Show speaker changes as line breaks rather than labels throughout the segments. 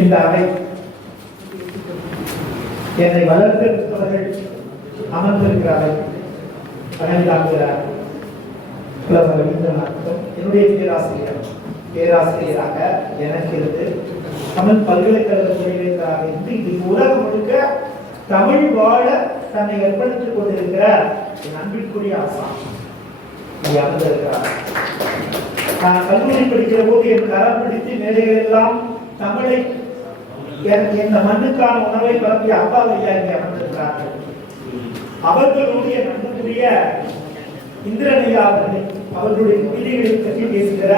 இந்த அவை என்னை வளர்த்திருப்பவர்கள் அமர்ந்திருக்கிறார்கள். பணியாற்றுகிறார் புலவர் ரவீந்திரநாத்தும் என்னுடைய பேராசிரியர் பேராசிரியராக எனக்கு இருந்து தமிழ் பல்கலைக்கழக துணைவேந்தராக என்று இது உலகம் முழுக்க தமிழ் வாழ தன்னை அர்ப்பணித்துக் கொண்டிருக்கிற என் அன்பிற்குரிய ஆசான் அமர்ந்திருக்கிறார். நான் கல்லூரி படிக்கிற போது என் கரம் பிடித்து மேடைகளெல்லாம் தமிழை என் இந்த மண்ணுக்கான உணவை பரப்பிய அப்பா ஐயா இங்கே அமர்ந்திருக்கிறார்கள்? அவர்களுடைய என் இந்திரனையா அவர்கள் அவர்களுடைய கவிதைகளை பற்றி பேசுகிற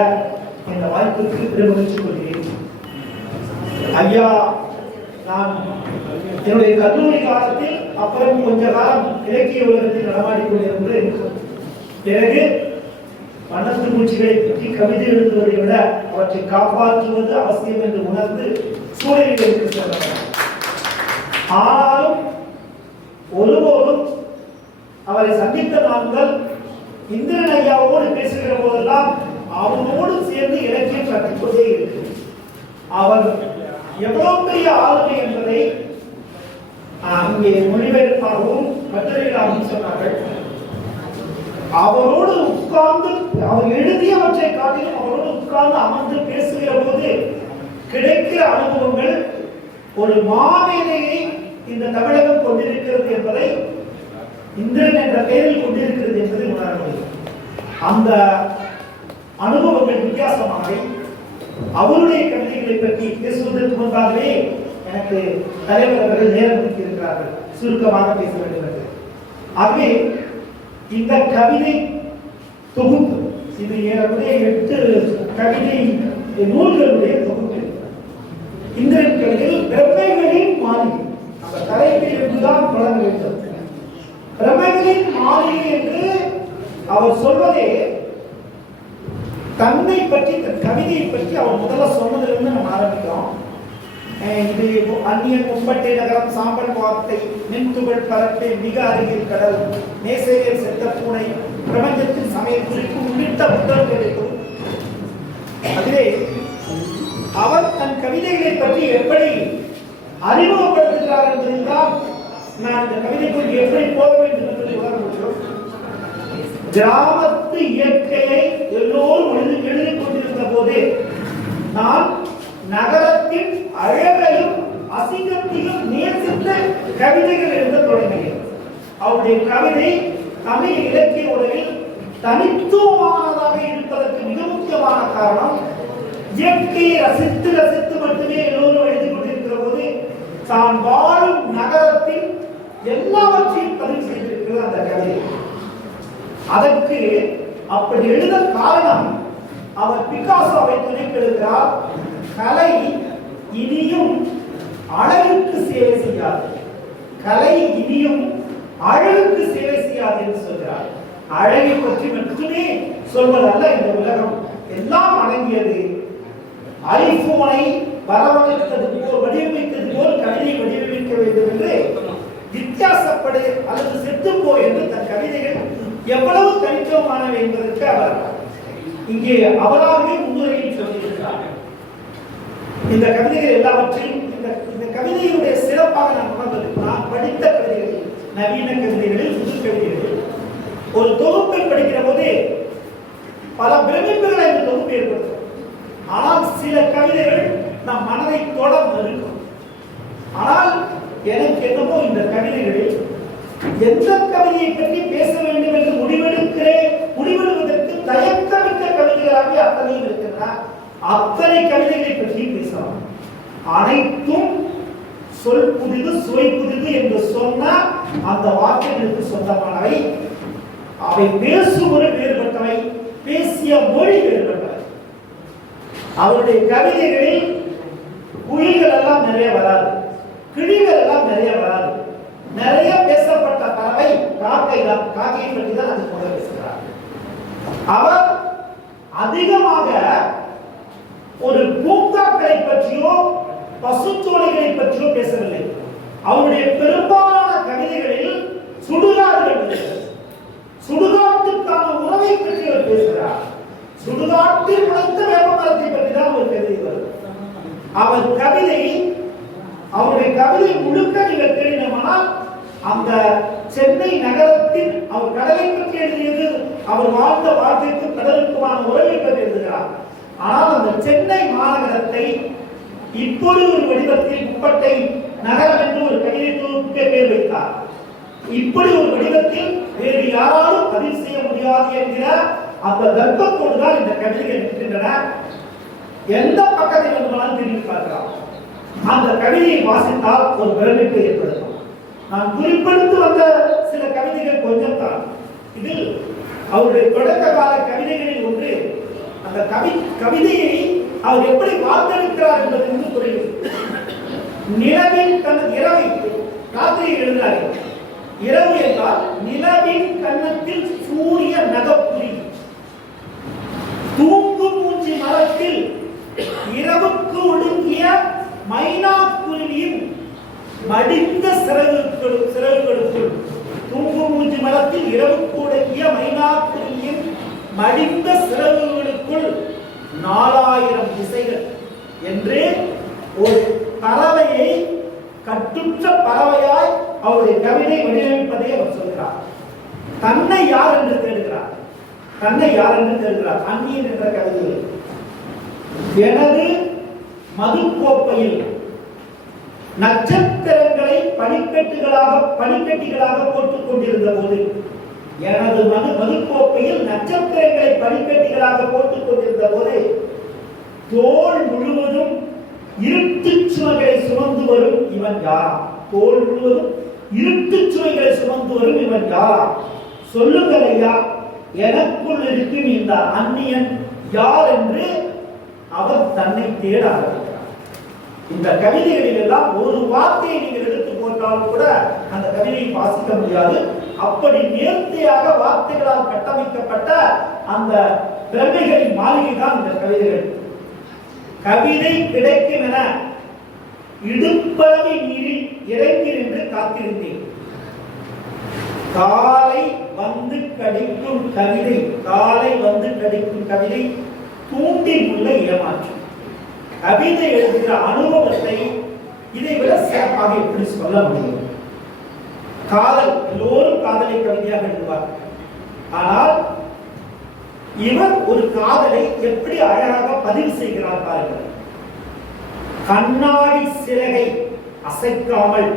இந்த வாய்ப்புக்கு பெருமகிழ்ச்சி கொள்கிறேன். ஐயா நான் என்னுடைய கல்லூரி காலத்தில் அப்புறம் கொஞ்ச காலம் இலக்கிய உலகத்தில் நடமாடி கொண்டிருந்தேன். பிறகு மனசு பூச்சிகளை பற்றி கவிதை எழுதுவதை விட அவற்றை காப்பாற்றுவது அவசியம் என்று உணர்ந்து சூழலில் சென்றனர் ஆனாலும் ஒருபோதும் அவரை சந்தித்த நாங்கள் இந்திரன் ஐயாவோடு பேசுகிற போதெல்லாம் அவனோடு சேர்ந்து இலக்கியம் கற்றுக்கொண்டே இருக்கு. அவர் எவ்வளவு பெரிய ஆளுமை என்பதை அங்கே மொழிபெயர்ப்பாகவும் கட்டுரைகளாகவும் சொன்னார்கள். அவரோடு உட்கார்ந்து அவர் எழுதியவற்றை காட்டிலும் அவரோடு உட்கார்ந்து அமர்ந்து பேசுகிற போது கிடைக்கிற அனுபவங்கள் ஒரு மாமேதையை இந்த தமிழகம் கொண்டிருக்கிறது என்பதை இந்திரன் என்ற பெயரில் கொண்டிருக்கிறது என்பதை உணர முடியும். அந்த அனுபவங்கள் வித்தியாசமாக அவருடைய கவிதைகளை பற்றி பேசுவதற்கு முன்பாகவே எனக்கு தலைவர் அவர்கள் நேரம் இருக்கிறார்கள் சுருக்கமாக பேச வேண்டும் என்று. ஆகவே இந்த கவிதை தொகுப்பு இது ஏறக்குறைய எட்டு கவிதை நூல்களுடைய இந்திரன்களில் இந்திரன் பிரம்மைகளின் மாளிகை. அந்த தலைப்பில் இருந்துதான் தொடங்க வேண்டும். பிரம்மைகளின் மாளிகை என்று அவர் சொல்வதே தன்னை பற்றி தன் கவிதையை பற்றி அவர் முதல்ல சொன்னதிலிருந்து நம்ம ஆரம்பிக்கிறோம். அஹ் இது அந்நிய கும்பட்டை நகரம் சாம்பல் வார்த்தை மின்துகள் பரப்பை மிக அருகில் கடல் மேசையில் செத்த பூனை பிரபஞ்சத்தின் சமய குறிப்பு உள்ளிட்ட புத்தகங்களை அதிலே அவர் தன் கவிதைகளை பற்றி எப்படி அறிமுகப்படுத்துகிறார் என்பதில்தான் நான் இந்த கவிதைக்குள் எப்படி போக வேண்டும் என்பதை உணர கிராமத்து இயற்கையை எல்லோரும் எழுதி எழுதிக் கொண்டிருந்த போதே நான் நகரத்தின் அழகையும் அசிங்கத்தையும் நேசித்த கவிதைகள் எழுத தொடங்கினேன். அவருடைய கவிதை தமிழ் இலக்கிய உலகில் தனித்துவமானதாக இருப்பதற்கு மிக முக்கியமான காரணம் இயற்கையை ரசித்து ரசித்து மட்டுமே எல்லோரும் எழுதி கொண்டிருக்கிற போது தான் வாழும் நகரத்தின் எல்லாவற்றையும் பதிவு செய்திருக்கிறது அந்த கதை. அதற்கு அப்படி எழுத காரணம் அவர் பிகாசோவை துணைப்பெறுகிறார் கலை இனியும் அழகுக்கு சேவை செய்யாது. கலை இனியும் அழகுக்கு சேவை செய்யாது என்று சொல்கிறார். அழகை பற்றி மட்டுமே சொல்வதல்ல இந்த உலகம் எல்லாம் அடங்கியது ஐபோனை வரவழைத்தது போல் வடிவமைத்தது போல் கவிதை வடிவமைக்க வேண்டும் என்று வித்தியாசப்படு அல்லது செத்துப்போ என்று தன் கவிதைகள் எவ்வளவு தனித்துவமானவை என்பதற்கு அவர் இங்கே அவராகவே முன்னுரையில் சொல்லியிருக்கிறார்
இந்த கவிதைகள் எல்லாவற்றையும்
இந்த இந்த கவிதையுடைய சிறப்பாக நான் உணர்ந்தது. நான் படித்த கவிதைகளில் நவீன கவிதைகளில் புது கவிதைகளில் ஒரு தொகுப்பை படிக்கிற போது பல பிரமிப்புகளை இந்த தொகுப்பு ஏற்படுத்தும். ஆனால் சில கவிதைகள் நம் மனதை தொடர்ந்து மறுக்கும் ஆனால் எனக்கு என்னமோ இந்த கவிதைகளில் எந்த கவிதையை பற்றி பேச வேண்டும் என்று முடிவெடுக்கிறேன் முடிவெடுவதற்கு தயக்கமிக்க கவிதைகளாக அத்தனையும் இருக்கின்றன. அத்தனை கவிதைகளை பற்றி பேசலாம். அனைத்தும் சொல் புதிது சுவை புதிது என்று சொன்னால் அந்த வாக்கியங்களுக்கு சொந்தமானவை. அவை பேசுமுறை வேறுபட்டவை பேசிய மொழி வேறுபட்டவை. அவருடைய கவிதைகளில் குயில்கள் எல்லாம் நிறைய வராது. கிழிகள் எல்லாம் நிறைய வராது.
நிறைய பேசப்பட்ட பறவை காக்கை தான்.
காக்கையை பற்றி தான் அது முதல் பேசுகிறார். அவர் அதிகமாக ஒரு பூங்காக்களை பற்றியோ பசுத்தோலைகளை பற்றியோ பேசவில்லை. அவருடைய பெரும்பாலான கவிதைகளில் சுடுகாடுகள் சுடுகாட்டுக்கான உறவை பற்றி அவர் பேசுகிறார். சுடுகாட்டில் முளைத்த வேப்பமரத்தை பற்றி தான் அவர் கவிதை அவர் கவிதை அவருடைய கவிதை முழுக்க நீங்கள் தேடினோம்னால் அந்த சென்னை நகரத்தின் அவர் கடலை பற்றி எழுதியது அவர் வாழ்ந்த வாழ்க்கைக்கு கடலுக்குமான உறவை பற்றி எழுதுகிறார். ஆனால் அந்த சென்னை மாநகரத்தை இப்பொழுது ஒரு வடிவத்தில் முப்பட்டை நகரம் என்று ஒரு கவிதை தொகுப்புக்கே பேர் வைத்தார். இப்படி ஒரு வடிவத்தில் வேறு யாராலும் பதிவு செய்ய முடியாது என்கிற அந்த வெப்பத்தோடு தான் இந்த கவிதைகள் இருக்கின்றன. எந்த பக்கத்தில் வேண்டுமானாலும் திரும்பி பார்க்கலாம். அந்த கவிதையை வாசித்தால் ஒரு பிரமிப்பு ஏற்படுத்தும் நான் குறிப்பிடுத்து வந்த சில கவிதைகள் கொஞ்சம் தான் இதில் அவருடைய தொடக்க கால கவிதைகளில் ஒன்று அந்த கவி கவிதையை அவர் எப்படி வார்த்தெடுக்கிறார் என்பது வந்து புரியும். நிலவின் தனது இரவை ராத்திரி எழுதுகிறார் இரவு என்றால் நிலவின் கன்னத்தில் சூரிய நகம் தூங்கு மூஞ்சி மரத்தில் இரவுக்கு ஒடுங்கிய மைனாக்குருவியின் மடிந்த சிறகுகள் சிறகுகளுக்குள் தூங்கு மூஞ்சி மரத்தில் இரவு கூடங்கிய மைனாக்குருவியின் மடிந்த சிறகுகளுக்குள் நாலாயிரம் திசைகள் என்று ஒரு பறவையை கட்டுற்ற பறவையாய் அவருடைய கவிதை வடிவமைப்பதை அவர் சொல்கிறார். தன்னை யார் என்று தேடுகிறார்? தன்னை யார் என்று தேடுகிறார்? அந்நியன் என்ற கவிதையில். எனது மதுக்கோப்பையில் நட்சத்திரங்களை பனிக்கட்டுகளாக பனிக்கட்டிகளாக போட்டுக் கொண்டிருந்த போது எனது மது மதுக்கோப்பையில் நட்சத்திரங்களை பனிக்கட்டிகளாக போட்டுக் கொண்டிருந்த போது தோல் முழுவதும் இருட்டு சுமைகளை சுமந்து வரும் இவன் யாரா? தோல் முழுவதும் இருட்டு சுமைகளை சுமந்து வரும் இவன் யாரா? சொல்லுங்கள் ஐயா எனக்குள் இருக்கும் இந்த அந்நியன் யார் என்று அவர் தன்னை தேட ஆரம்பித்தார். இந்த கவிதைகளில் எல்லாம் ஒரு வார்த்தையை நீங்கள் எடுத்து போட்டாலும் கூட அந்த கவிதையை வாசிக்க முடியாது. அப்படி நேர்த்தியாக வார்த்தைகளால் கட்டமைக்கப்பட்ட அந்த பிரமைகளின் மாளிகை தான் இந்த கவிதைகள். கவிதை கிடைக்கும் என இடுப்பளவை நீரில் இறங்கி நின்று காத்திருந்தேன். காலை வந்து கடிக்கும் கவிதை காலை வந்து கடிக்கும் கவிதை தூண்டில் உள்ள ஏமாற்றம் கவிதை எழுதுகிற அனுபவத்தை இதை விட சிறப்பாக எப்படி சொல்ல முடியும்? காதல் எல்லோரும் காதலை கவிதையாக எழுதுவார் ஆனால் இவர் ஒரு காதலை எப்படி அழகாக பதிவு செய்கிறார் பாருங்கள். கண்ணாடி சிறகை அசைக்காமல்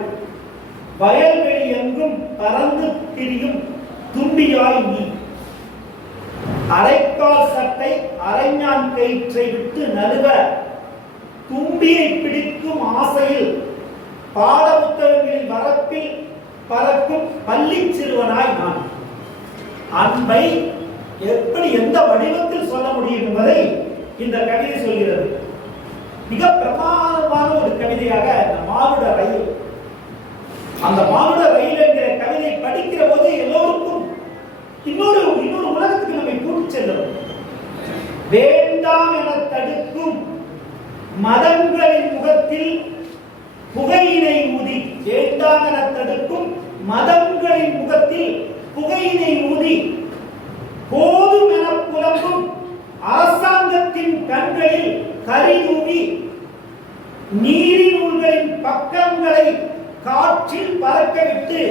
வயல்வெளி எங்கும் பறந்து திரியும் துண்டியாய் நீ. அரைக்கால் சட்டை அரைஞான் கயிற்றை விட்டு நழுவ தும்பியை பிடிக்கும் ஆசையில் பாட புத்தகங்களின் வரப்பில் பறக்கும் பள்ளி சிறுவனாய் நான். அன்பை எப்படி எந்த வடிவத்தில் சொல்ல முடியும் என்பதை இந்த கவிதை சொல்கிறது. மிக பிரமாதமான ஒரு கவிதையாக இந்த மானுட ரயில். அந்த மானுட ரயில் என்கிற கவிதை படிக்கிற போது எல்லோருக்கும் இன்னொரு இன்னொரு உலகத்துக்கு நம்மை கூட்டி செல்லும். வேண்டாம் என தடுக்கும் மதங்களின் முகத்தில் புகையினை ஊதி வேண்டாமென தடுக்கும் மதங்களின் முகத்தில் புகையினை ஊதி போதும் என புலம்பும் அரசாங்கத்தின் கண்களில் கரி தூவி நீரினூல்களின் பக்கங்களை காற்றில் பறக்கவிட்டு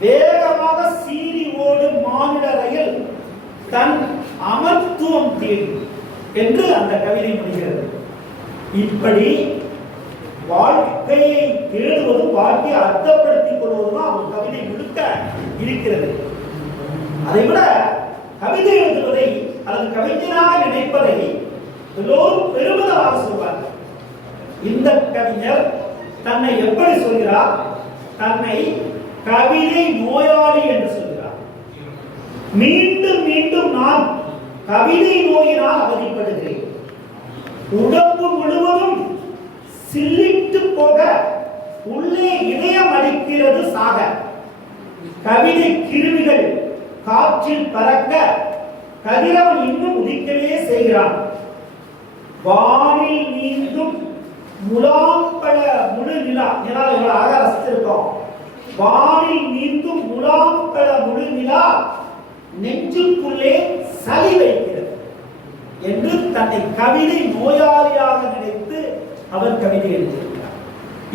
வேகமாக சீறி ஓடும் மாநில ரயில் தன் அமர்த்துவம் தேடும் என்று அந்த கவிதை முடிகிறது. இப்படி வாழ்க்கையை தேடுவதும் வாழ்க்கையை அர்த்தப்படுத்திக் கொள்வதும் அவன் கவிதை முழுக்க இருக்கிறது. அதை விட கவிதை எழுதுவதை அல்லது கவிஞராக நினைப்பதை எல்லோரும் பெருமிதமாக சொல்வார்கள். இந்த கவிஞர் தன்னை எப்படி சொல்கிறார்? தன்னை கவிதை நோயாளி என்று சொல்கிறார். மீண்டும் மீண்டும் நான் கவிதை நோயினால் அவதிப்படுகிறேன். உடம்பு முழுவதும் சில்லிட்டு போக உள்ளே இதயம் அடிக்கிறது சாக. கவிதை கிருமிகள் காற்றில் பறக்க கதிரவன் இன்னும் உதிக்கவே செய்கிறான். வானில் நீந்தும் முலாம்பழ முழு நிலா நிலா இவ்வளவு அழகா வானில் நீந்தும் முலாம்பழ முழு நிலா நெஞ்சுக்குள்ளே சளி வைக்கும். என்று தன்னை கவிதை நோயாளியாக நினைத்து அவர் கவிதை எழுதியிருக்கிறார்.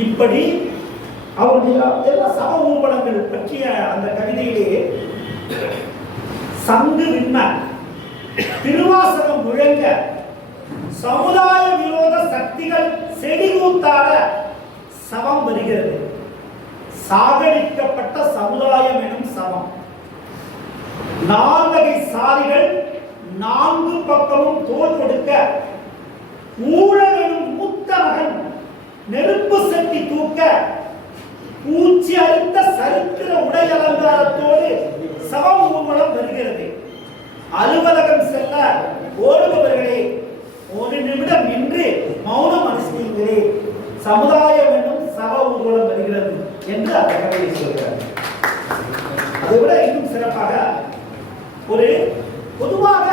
இப்படி அவருடைய எல்லா சம ஊர்வலங்கள் பற்றிய அந்த கவிதையிலே சங்கு விண்ண திருவாசகம் முழங்க சமுதாய விரோத சக்திகள் செடிகூத்தாட சமம் வருகிறது. சாகடிக்கப்பட்ட சமுதாயம் எனும் சமம். நான்கை சாதிகள் நான்கு பக்கமும் தோல் கொடுக்க. ஊழல் எனும் மூத்த மகன் நெருப்பு சக்தி தூக்க. பூச்சி அறுத்த சரித்திர உடை அலங்காரத்தோடு சவம் ஊர்வலம் வருகிறது. அலுவலகம் செல்ல ஓடுபவர்களே ஒரு நிமிடம் நின்று மௌனம் அனுஷ்டிங்களே சமுதாயம் என்னும் சப ஊர்வலம் வருகிறது என்று அந்த கவிதை சொல்கிறார். அதை விட இன்னும் சிறப்பாக ஒரு பொதுவாக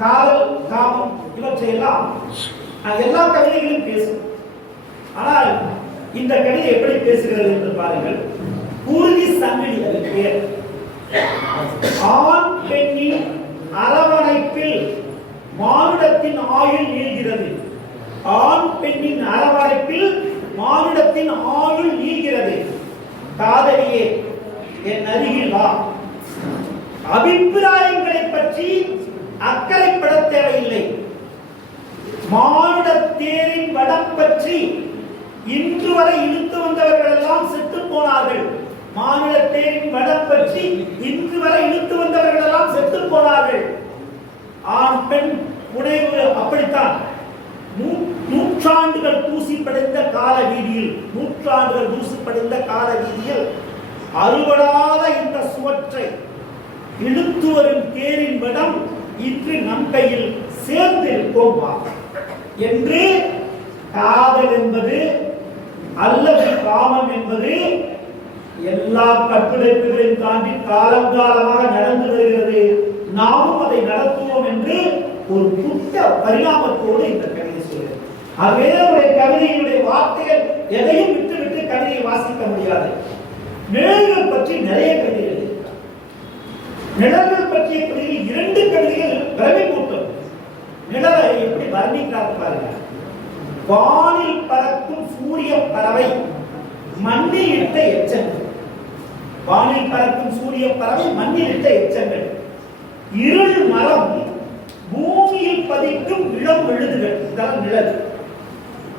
காதல் காமம் இவற்றையெல்லாம் எல்லா கவிதைகளும் பேசும் ஆனால் இந்த கவிதை எப்படி பேசுகிறது என்று பாருங்கள். குருதி சங்கிலி அது பேர் ஆண் பெண்ணின் அரவணைப்பில் மானுடத்தின் ஆயுள் நீள்கிறது. ஆண் பெண்ணின் அரவணைப்பில் மானுடத்தின் ஆயுள் நீள்கிறது. காதலியே என் அருகில் வா. அபிப்பிராயங்களை பற்றி அக்கறைப்பட தேவையில்லை. மானுட தேரின் வடம் பற்றி இன்று வரை இழுத்து வந்தவர்கள் எல்லாம் செத்து போனார்கள். மானுட தேரின் வடம் பற்றி இன்று வரை இழுத்து வந்தவர்கள் எல்லாம் செத்து போனார்கள். ஆண் பெண் உடைவு அப்படித்தான். நூற்றாண்டுகள் தூசி படைந்த கால வீதியில் நூற்றாண்டுகள் தூசி படைந்த கால வீதியில் அறுபடாத இந்த சுவற்றை இழுத்து வரும் தேரின் விடம் இன்று நம் கையில் சேர்ந்திருக்கோம் என்று காதல் என்பது அல்லது காமம் என்பது எல்லா கட்டுடைப்புகளையும் தாண்டி காலங்காலமாக நடந்து வருகிறது. நாமும் அதை நடத்துவோம் என்று ஒரு புத்த பரிணாமத்தோடு இந்த கவிதை சொல்கிறது. அதே ஒரு கவிதையினுடைய வார்த்தைகள் எதையும் விட்டு விட்டு கவிதையை வாசிக்க முடியாது. நிழல்கள் பற்றி நிறைய கவிதைகள் நிழல்கள் பற்றிய கவிதையில் இரண்டு கவிதைகள் கூட்டம் நிழலை எப்படி வர்ணிக்கிறார் பாருங்க. வானில் பறக்கும் சூரிய பறவை மண்ணில் இட்ட எச்சங்கள். வானில் பறக்கும் சூரிய பறவை மண்ணில் இட்ட எச்சங்கள். இருள் மரம் பூமியில் பதிக்கும் இளம் விழுதுகள். இதெல்லாம் நிழல்.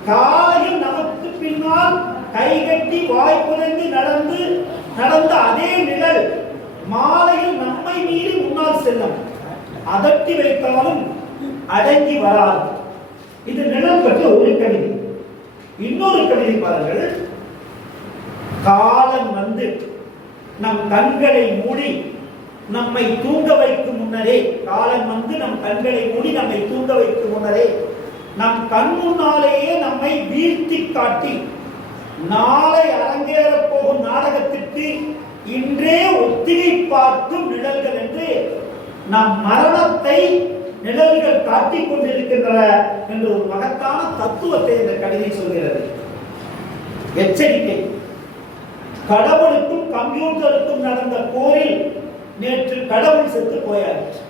காலையில் நமக்கு பின்னால் கைகட்டி வாய் புதைந்து நடந்து நடந்த அதே நிழல். மாலையில் நம்மை மீறி முன்னால் செல்லும். அதட்டி வைத்தாலும் அடங்கி வராது. இது நிழல் பெற்ற ஒரு கவிதை இன்னொரு கவிதை பாருங்கள். காலம் வந்து நம் கண்களை மூடி நம்மை தூங்க வைக்கும் முன்னரே காலம் வந்து நம் கண்களை மூடி நம்மை தூங்க வைக்கும் முன்னரே நம் கண் முன்னாலேயே நம்மை வீழ்த்தி காட்டி நாளை அரங்கேறப் போகும் நாடகத்திற்கு இன்றே ஒத்திகை பார்க்கும் நிழல்கள் என்று நம் மரணத்தை நிழல்கள் காட்டிக் கொண்டிருக்கின்றன என்று ஒரு மகத்தான தத்துவத்தை இந்த கடிதை சொல்கிறது. எச்சரிக்கை. கடவுளுக்கும் கம்ப்யூட்டருக்கும் நடந்த போரில் நேற்று கடவுள் செத்து போயாயிற்று.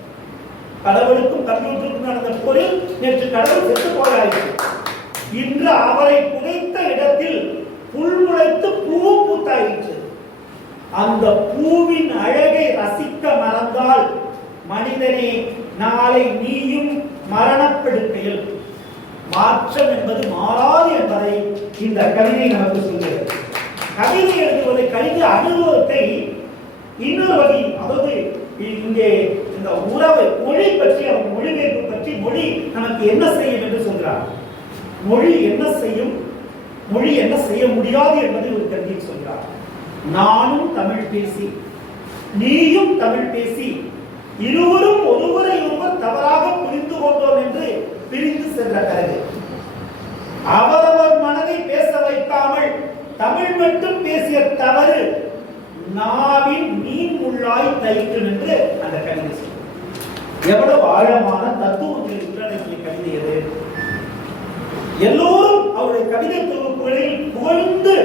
கடவுளுக்கும் கம்ப்யூட்டருக்கும் நடந்த போரில் நேற்று கடவுள் செத்து போயாச்சு இன்று அவரை புதைத்த இடத்தில் புல் முளைத்து பூ பூத்தாயிற்று. அந்த பூவின் அழகை ரசிக்க மறந்தால் மனிதனே நாளை நீயும் மரணப்படுக்கையில். மாற்றம் என்பது மாறாது என்பதை இந்த கவிதை நமக்கு சொல்கிறது கவிதை எழுதுவதை கவிதை அனுபவத்தை இன்னொரு வகை அதாவது இங்கே இந்த உறவு மொழி பற்றி அவர் மொழிபெயர்ப்பு பற்றி மொழி நமக்கு என்ன செய்யும் என்று சொல்கிறார். மொழி என்ன செய்யும்?
மொழி என்ன செய்ய
முடியாது என்பதை ஒரு கவிதையில் சொல்கிறார். நானும் தமிழ் பேசி நீயும் தமிழ் பேசி இருவரும் ஒருவரை ஒருவர் தவறாக புரிந்து கொண்டோம் என்று பிரிந்து சென்ற பிறகு அவரவர் மனதை பேச வைக்காமல் தமிழ் மட்டும் பேசிய தவறு நாவின் மீன் உள்ளாய் தைக்கும் என்று அந்த கவிதை எவ்வளவு ஆழமான தத்துவத்தில் இருக்கிற கவிதை அது
எல்லோரும்
அவருடைய கவிதை தொகுப்புகளில் புகழ்ந்து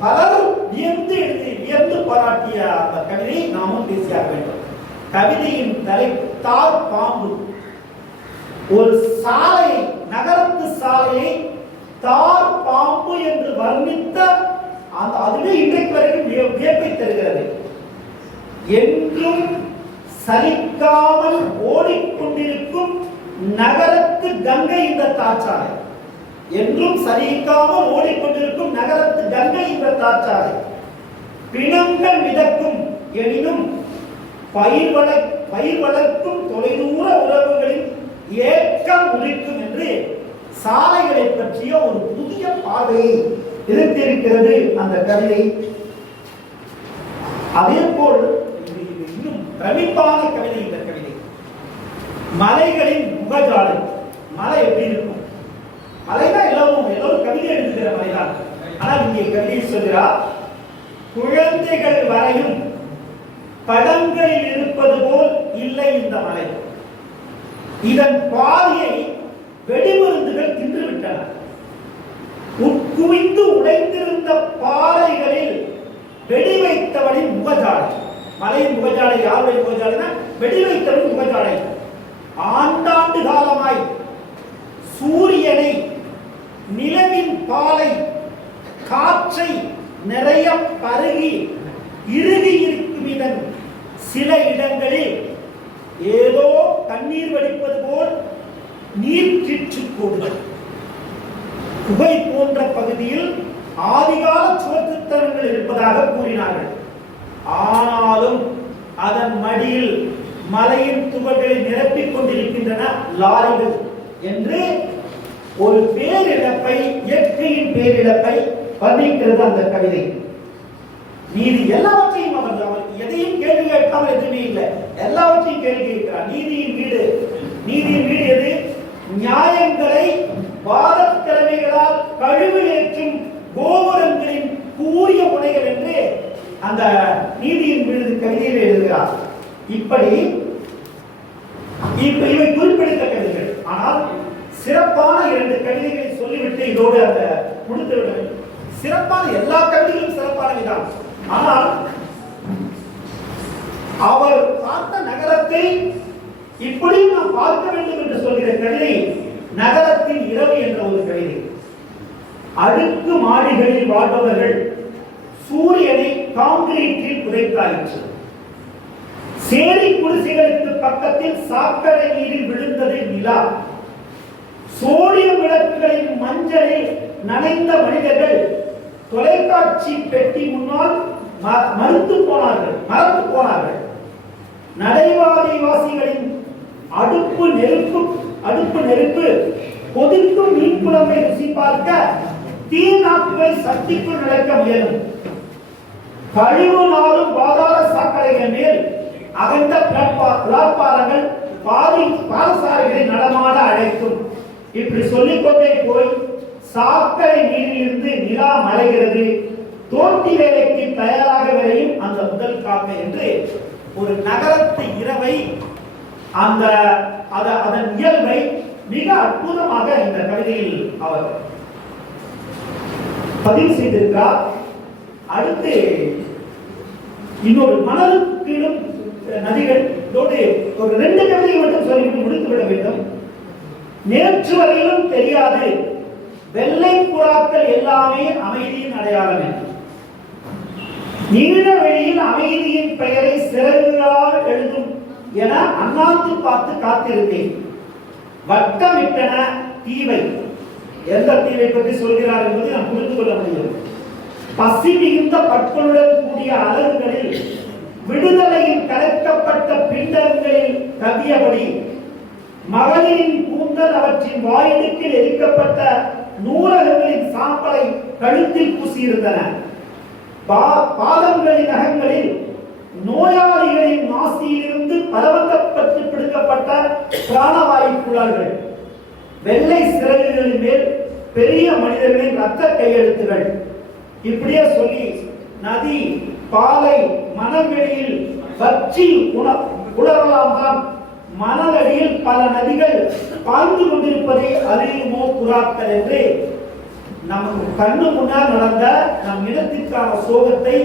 பலரும் வியந்து எழுதி வியந்து பாராட்டிய அந்த கவிதையை நாமும் பேசியாக வேண்டும். கவிதையின் தலைத்தார் பாம்பு. ஒரு சாலையை நகரத்து சாலையை தார் பாம்பு என்று வர்ணித்த அந்த அதுவே இன்றைக்கு வரைக்கும் வியப்பை தருகிறது. என்றும் சலிக்காமல் ஓடிக்கொண்டிருக்கும் நகரத்து கங்கை இந்த தாச்சாலை என்றும் சலிக்காமல் ஓடிக்கொண்டிருக்கும் நகரத்து கங்கை என்ற தாச்சாலை பிணங்கள் மிதக்கும் எனினும் பயிர் வள பயிர் வளர்க்கும் தொலைதூர உறவுகளின் ஏக்கம் உரிக்கும் என்று சாலைகளை பற்றிய ஒரு புதிய பாதையை எதிர்த்திருக்கிறது அந்த கவிதை. அதே போல் இன்னும் பிரமிப்பான கவிதை இந்த கவிதை. மலைகளின் முகஜாலை. மலை எப்படி இருக்கும்? மலைதான் எல்லாரும் எல்லோரும் கவிதை எழுதுகிற மலைதான். ஆனால் இங்கே கவிதை சொல்கிறார் குழந்தைகள் வரையும் படங்களில் இருப்பது போல் இல்லை இந்த மலை. இதன் பாதியை வெடிமருந்துகள் தின்றுவிட்டன. உட்குவிந்து உடைந்திருந்த பாறைகளில் வெடி வைத்தவனின் முகஜாலை. மலையின் முகஜாலை யாருடைய முகஜாலைனா? வெடி வைத்தவன் முகஜாலை. ஆண்டாண்டு காலமாய் சூரியனை நிலவின் பாலை காற்றை நிறைய பருகி இறுகி இருக்கும் இதன் சில இடங்களில் ஏதோ தண்ணீர் வடிப்பது போல் நீர் கிற்று கூடுதல். குகை போன்ற பகுதியில் ஆதிகால சுவத்துத்தனங்கள் இருப்பதாக கூறினார்கள். ஆனாலும் அதன் மடியில் மலையின் துகள்களை நிரப்பிக் கொண்டிருக்கின்றன லாரிகள் என்று ஒரு பேரிழப்பை இயற்கையின் பேரிழப்பை வர்ணிக்கிறது அந்த கவிதை. நீதி எல்லாவற்றையும் அவர் எதையும் கேள்வி கேட்காமல் எதுவுமே இல்லை. எல்லாவற்றையும் கேள்வி கேட்கிறார். நீதியின் வீடு. நீதியின் வீடு எது? நியாயங்களை வாதத்திறமைகளால் கழிவு ஏற்றும் கோபுரங்களின் கூறிய முனைகள் என்று அந்த நீதியின் வீடு கவிதையில் எழுதுகிறார். இப்படி இப்ப இவை குறிப்பிடுத்த ஆனால் சிறப்பான இரண்டு கவிதைகளை சொல்லிவிட்டு இதோடு அந்த முடித்து விட சிறப்பான எல்லா கவிதைகளும் சிறப்பானவைதான். ஆனால் அவர் பார்த்த நகரத்தை இப்படி நாம் பார்க்க வேண்டும் என்று சொல்கிற கவிதை நகரத்தின் இரவு என்ற ஒரு கவிதை. அடுக்கு மாடிகளில் வாழ்பவர்கள் சூரியனை காங்கிரீட்டில் புதைத்தாயிற்று சேரி குடிசைகளுக்கு பக்கத்தில் சாக்கடை நீரில் விழுந்தது நிலா. சோடியம் விளக்குகளின் மஞ்சளில் நனைந்த மனிதர்கள் தொலைக்காட்சி பெட்டி முன்னால் ம- மறுத்து போனார்கள் மறந்து போனார்கள். நடைபாதைவாசிகளின் அடுப்பு நெருப்பு அடுப்பு நெருப்பு கொதிக்கும் மீன் குழம்பை ருசி பார்க்க தீ சக்திக்குள் நடக்க முயலும். கழிவு நாளும் பாதாள சாக்கடைகள் மேல் அகன்ற பிளாட்பாரங்கள் பாதி பாதசாரிகளை நடமாட அழைக்கும். இப்படி சொல்லிக்கொண்டே போய் சாக்கடை நீரிலிருந்து நிலா மலைகிறது. தோட்டி வேலைக்கு தயாராக வரையும் அந்த முதல் காக்கை என்று ஒரு நகரத்து இரவை அந்த அதன் இயல்பை மிக அற்புதமாக இந்த கவிதையில் அவர் பதிவு செய்திருக்கிறார். அடுத்து இன்னொரு மணலுக்கிலும் நதிகள். ஒரு ரெண்டு கவிதையை மட்டும் சொல்லிவிட்டு முடித்துவிட வேண்டும். நேற்று வரையிலும் தெரியாது. வெள்ளை புறாக்கள் எல்லாமே அமைதியின் அடையாளம். நீண்ட வெளியில் அமைதியின் பெயரை சிறகுகளால் எழுதும் என அண்ணாந்து பார்த்து காத்திருந்தேன். வட்டமிட்டன தீவை. எந்த தீவை பற்றி சொல்கிறார் என்பதை நாம் புரிந்து கொள்ள முடியும். பசி மிகுந்த பற்களுடன் கூடிய அலகுகளில் விடுதலையில் கலக்கப்பட்ட பிண்டங்களில் கவியபடி மகளிரின் கூந்தல் அவற்றின் வாயிடுக்கில் எரிக்கப்பட்ட நூலகங்களின் சாம்பலை கழுத்தில் பூசியிருந்தன. பா- பாதங்களின் நகங்களில் நோயாளிகளின் நாசியிலிருந்து பலவந்தப்பட்டு பிடிக்கப்பட்ட பிராணவாயு குழாய்கள் வெள்ளை சிறகுகளின் மேல் பெரிய மனிதர்களின் ரத்த கையெழுத்துகள். இப்படியே சொல்லி நதி பாலை மணவெளியில் வற்றி உண உணரலாம் தான் மணலடியில் பல நதிகள் பாய்ந்து கொண்டிருப்பதை அறியுமோ புறாக்கள் என்று நமக்கு கண்ணு முன்னால் நடந்த நம் இனத்திற்கான சோகத்தை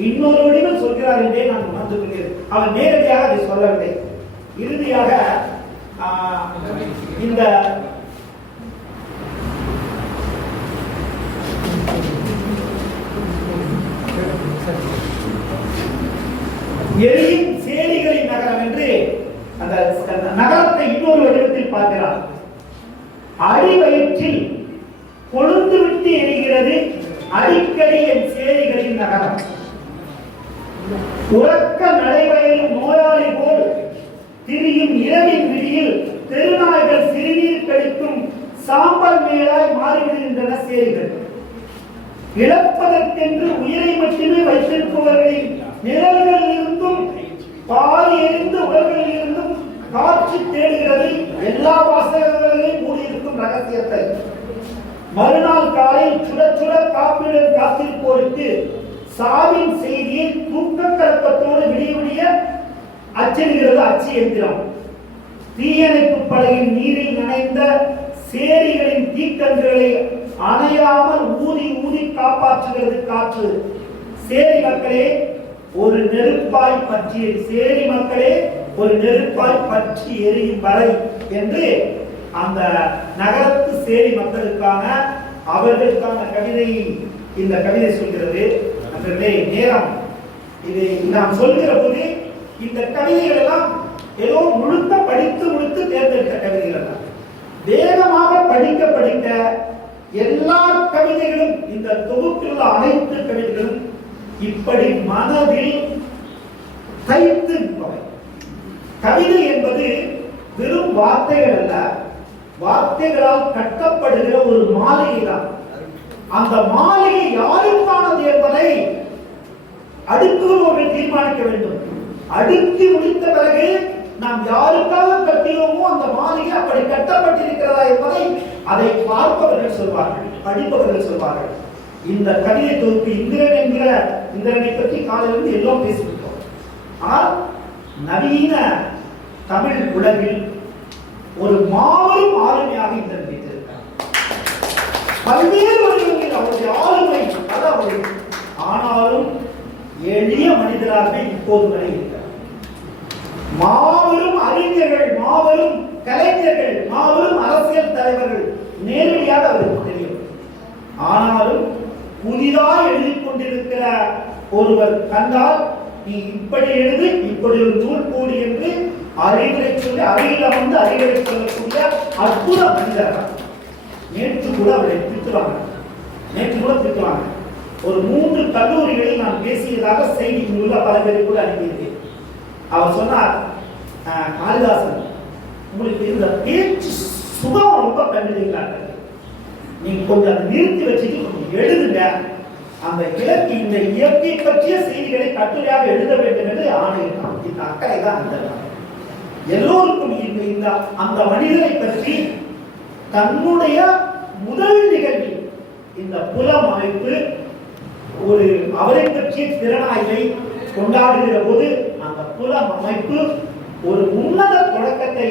இன்னொரு சொல்கிறார் என்றே நான் உணர்ந்து கொள்கிறேன் அவர் நேரடியாக அதை சொல்லவில்லை. இறுதியாக இந்த எரியும் பார்க்கிறார். அடிவயிற்றில் கொழுந்து விட்டு எரிகிறது. அடிக்கடி என் சேரிகளின் நகரம். உறக்க நடைபயிலும் நோயாளி போல் திரியும் இரவின் விடியில் தெருநாய்கள் சிறுநீர் கழிக்கும் சாம்பல் மேலாய் மாறிவிடுகின்றன சேரிகள். இழப்பதற்கென்று உயிரை மட்டுமே வைத்திருப்பவர்களின் நிழல்களில் இருந்தும் பாதி எரிந்து உடல்களில் காட்சி தேடுகிறது எல்லா வாசகங்களையும் கூடியிருக்கும் ரகசியத்தை.
மறுநாள் காலையில்
சுட சுட காப்பீடு காத்திருப்போருக்கு சாவின் செய்தியை தூக்க கலப்பத்தோடு விடிய விடிய அச்சிடுகிறது அச்சு எந்திரம். தீயணைப்பு படையின் நீரில் நனைந்த சேரிகளின் தீக்கன்றுகளை அணையாமல் ஊதி ஊதி காப்பாற்றுகிறது காற்று. சேரி மக்களே ஒரு நெருப்பாய் பற்றிய சேரி மக்களே ஒரு நெருப்பாய் பற்றி எரியும் வரை என்று அந்த நகரத்து சேரி மக்களுக்கான அவர்களுக்கான கவிதை இந்த கவிதை சொல்கிறது. நண்பர்களே நேரம். இதை நாம் சொல்கிற போது இந்த கவிதைகள் எல்லாம் ஏதோ முழுக்க படித்து முழுத்து தேர்ந்தெடுத்த கவிதைகள் தான் வேகமாக படிக்க படிக்க எல்லா கவிதைகளும் இந்த தொகுப்பில் உள்ள அனைத்து கவிதைகளும் இப்படி மனதில் தைத்து நிற்பவை. கவிதை என்பது வெறும் வார்த்தைகள் அல்ல. வார்த்தைகளால் கட்டப்படுகிற ஒரு மாளிகை தான் அந்த மாளிகை யாருக்கானது என்பதை அடுக்குகிறவர்கள் தீர்மானிக்க வேண்டும். அடுக்கி முடித்த பிறகு நாம் யாருக்காக கட்டினோமோ அந்த மாளிகை அப்படி கட்டப்பட்டிருக்கிறதா என்பதை அதை பார்ப்பவர்கள் சொல்வார்கள் படிப்பவர்கள் சொல்வார்கள். இந்த கவிதை தொகுப்பு இந்திரன் என்கிற இந்திரனை பற்றி காலையிலிருந்து எல்லாம் பேசிவிட்டோம் நவீன தமிழ் உலகில் ஒரு மாபெரும் ஆளுமையாக இந்த வைத்திருக்கிறார் பல்வேறு வடிவங்களில் அவருடைய ஆளுமை அதாவது ஆனாலும் எளிய மனிதராக இப்போது வரை இருக்கிறார். மாபெரும் அறிஞர்கள் மாபெரும் கலைஞர்கள் மாபெரும் அரசியல் தலைவர்கள் நேரடியாக அவருக்கு தெரியும். ஆனாலும் புதிதாக எழுதி கொண்டிருக்கிற ஒருவர் கண்டால் நீ இப்படி எழுது இப்படி ஒரு நூல் கூடி என்று அறிவுரை சொல்லி அருகில் வந்து அறிவுரை சொல்லக்கூடிய அற்புத மனிதர் நேற்று கூட அவரை திட்டுவாங்க நேற்று கூட திட்டுவாங்க ஒரு மூன்று கல்லூரிகளில் நான் பேசியதாக செய்தி உள்ள பல பேர் கூட அனுப்பியிருக்கேன். அவர் சொன்னார் காளிதாசன் உங்களுக்கு இந்த பேச்சு சுகம் ரொம்ப கண்டுகிறார்கள் நீங்க கொஞ்சம் அதை நிறுத்தி வச்சுட்டு கொஞ்சம் எழுதுங்க. அந்த இலக்கு இந்த இயற்கை பற்றிய செய்திகளை கட்டுரையாக எழுத வேண்டும் என்று ஆணையிட்டான் இந்த அக்கறை தான் அந்த எல்லோருக்கும் இந்த இந்த அந்த மனிதனை பற்றி தன்னுடைய முதல் நிகழ்வில் இந்த புலம் அமைப்பு ஒரு அவரை பற்றிய திறனாய்வை கொண்டாடுகிற போது அந்த புலம் அமைப்பு ஒரு உன்னத தொடக்கத்தை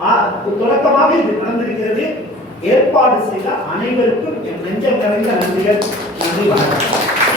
ஆ, தொடக்கமாக இது நடந்திருக்கிறது. ஏற்பாடு செய்த அனைவருக்கும் என் நெஞ்சம் நிறைந்த நன்றிகள். நன்றி வணக்கம்